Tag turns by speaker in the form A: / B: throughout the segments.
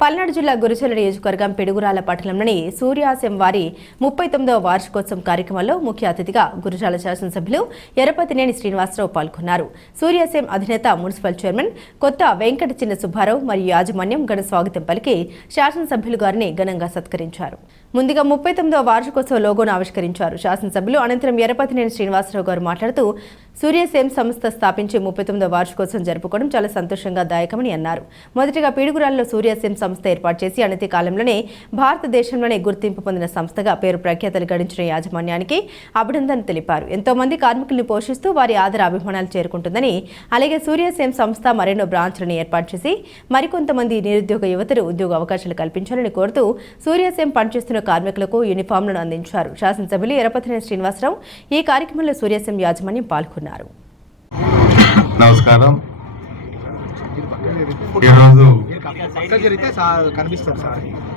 A: పల్నాడు జిల్లా గురుజల నియోజకవర్గం పిడుగురాల పట్టణంలోని సూర్యాశయం వారి ముప్పై తొమ్మిదవ వార్షికోత్సవం కార్యక్రమంలో ముఖ్య అతిథిగా గురుజాల శాసనసభ్యులు ఎర్రపతినేని శ్రీనివాసరావు పాల్గొన్నారు. సూర్యాశయం అధినేత మున్సిపల్ చైర్మన్ కొత్త వెంకట చిన్న సుబ్బారావు మరియు యాజమాన్యం ఘన స్వాగతం పలికి శాసనసభ్యులు గారిని ఘనంగా సత్కరించారు. ముందుగా ముప్పై తొమ్మిదవ వార్షికోత్సవ లోగోను ఆవిష్కరించారు. శాసనసభ్యులు అనంతరం ఎర్రపతినేని శ్రీనివాసరావు గారు మాట్లాడుతూ సూర్యసేమ్ సంస్థ స్థాపించి ముప్పై తొమ్మిదవ వార్షికోత్సవం జరుపుకోవడం చాలా సంతోషంగా దాయకమని అన్నారు. మొదటిగా పీడుగురాల్లో సూర్యసేమ్ సంస్థ ఏర్పాటు చేసి అనతి కాలంలోనే భారతదేశంలోనే గుర్తింపు పొందిన సంస్థగా పేరు ప్రఖ్యాతలు గడించిన యాజమాన్యానికి అభినందన తెలిపారు. ఎంతో మంది కార్మికుల్ని పోషిస్తూ వారి ఆదర అభిమానాలు చేరుకుంటుందని అలాగే సూర్యసేమ్ సంస్థ మరెన్నో బ్రాంచ్లను ఏర్పాటు చేసి మరికొంతమంది నిరుద్యోగ యువతలు ఉద్యోగ అవకాశాలు కల్పించాలని కోరుతూ సూర్యసేమ్ పనిచేస్తున్న కార్మికులకు యూనిఫామ్లను అందించారు. శాసనసభ్యులు ఎరపతినేని శ్రీనివాసరావు ఈ కార్యక్రమంలో సూర్యసం యాజమాన్యం పాల్గొన్నారు.
B: నమస్కారం. ఈరోజు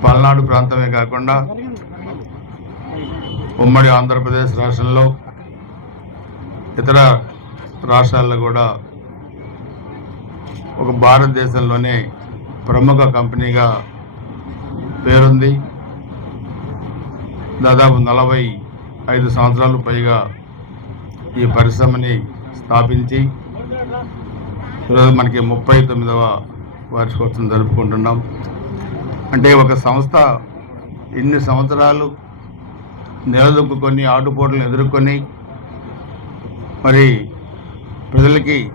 B: పల్నాడు ప్రాంతమే కాకుండా ఉమ్మడి ఆంధ్రప్రదేశ్ రాష్ట్రంలో ఇతర రాష్ట్రాల్లో కూడా ఒక భారతదేశంలోనే ప్రముఖ కంపెనీగా పేరుంది. దాదాపు నలభై ఐదు సంవత్సరాలు పైగా ఈ పరిశ్రమని స్థాపించి ఈరోజు మనకి ముప్పై తొమ్మిదవ వార్షికోత్సవం జరుపుకుంటున్నాం. అంటే ఒక సంస్థ ఇన్ని సంవత్సరాలు నిలదొక్కుని ఆటుపోట్లను ఎదుర్కొని మరి ప్రజలకి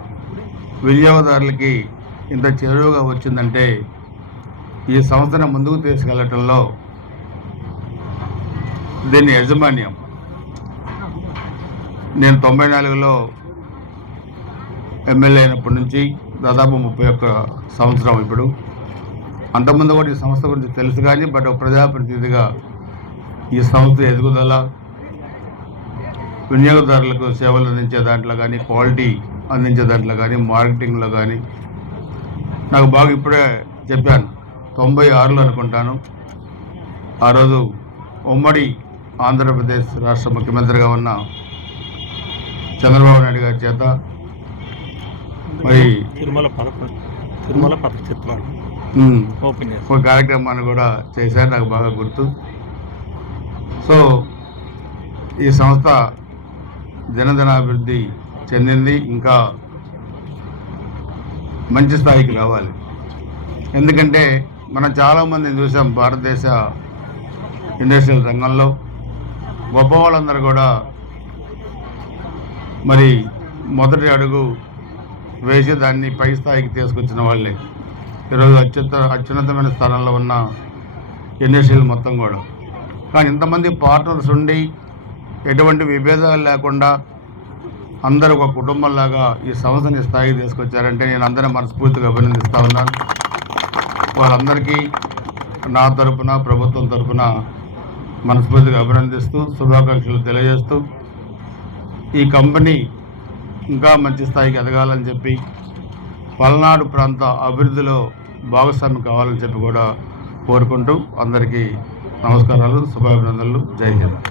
B: వినియోగదారులకి ఇంత చేరువుగా వచ్చిందంటే ఈ సంస్థను ముందుకు తీసుకెళ్ళటంలో దీని యాజమాన్యం. నేను తొంభై నాలుగులో ఎమ్మెల్యే అయినప్పటి నుంచి దాదాపు ముప్పై ఒక్క సంవత్సరం ఇప్పుడు. అంతకుముందు కూడా ఈ సంస్థ గురించి తెలుసు కానీ బట్ ఒక ప్రజాప్రతినిధిగా ఈ సంస్థ ఎదుగుదల వినియోగదారులకు సేవలు అందించే దాంట్లో కానీ క్వాలిటీ అందించే దాంట్లో కానీ మార్కెటింగ్లో కానీ నాకు బాగా ఇప్పుడే చెప్పాను. తొంభై ఆరులో అనుకుంటాను. ఆ రోజు ఉమ్మడి ఆంధ్రప్రదేశ్ రాష్ట్ర ముఖ్యమంత్రిగా ఉన్న చంద్రబాబు నాయుడు గారి చేత మరి
C: తిరుమల పదచిత్రాలు
B: ఒక కార్యక్రమాన్ని కూడా చేశారు నాకు బాగా గుర్తు. సో ఈ సంస్థ దినదినాభివృద్ధి చెందింది ఇంకా మంచి స్థాయికి రావాలి. ఎందుకంటే మనం చాలామందిని చూసాం భారతదేశ ఇండస్ట్రియల్ రంగంలో. గొప్ప వాళ్ళందరూ కూడా మరి మొదటి అడుగు వేసి దాన్ని పై స్థాయికి తీసుకొచ్చిన వాళ్ళే. ఈరోజు అత్యుత అత్యున్నతమైన స్థానంలో ఉన్న ఇండస్ట్రీలు మొత్తం కూడా. కానీ ఇంతమంది పార్ట్నర్స్ ఉండి ఎటువంటి విభేదాలు లేకుండా అందరూ ఒక కుటుంబంలాగా ఈ సంస్థని స్థాయికి తీసుకొచ్చారంటే నేను అందరినీ మనస్ఫూర్తిగా అభినందిస్తూ ఉన్నాను. వాళ్ళందరికీ నా తరపున ప్రభుత్వం తరపున మనస్ఫూర్తిగా అభినందిస్తూ శుభాకాంక్షలు తెలియజేస్తూ ఈ కంపెనీ ఇంకా మంచి స్థాయికి ఎదగాలని చెప్పి పల్నాడు ప్రాంత అభివృద్ధిలో భాగస్వామి కావాలని చెప్పి కూడా కోరుకుంటూ అందరికీ నమస్కారాలు శుభాభినందనలు. జై హింద్.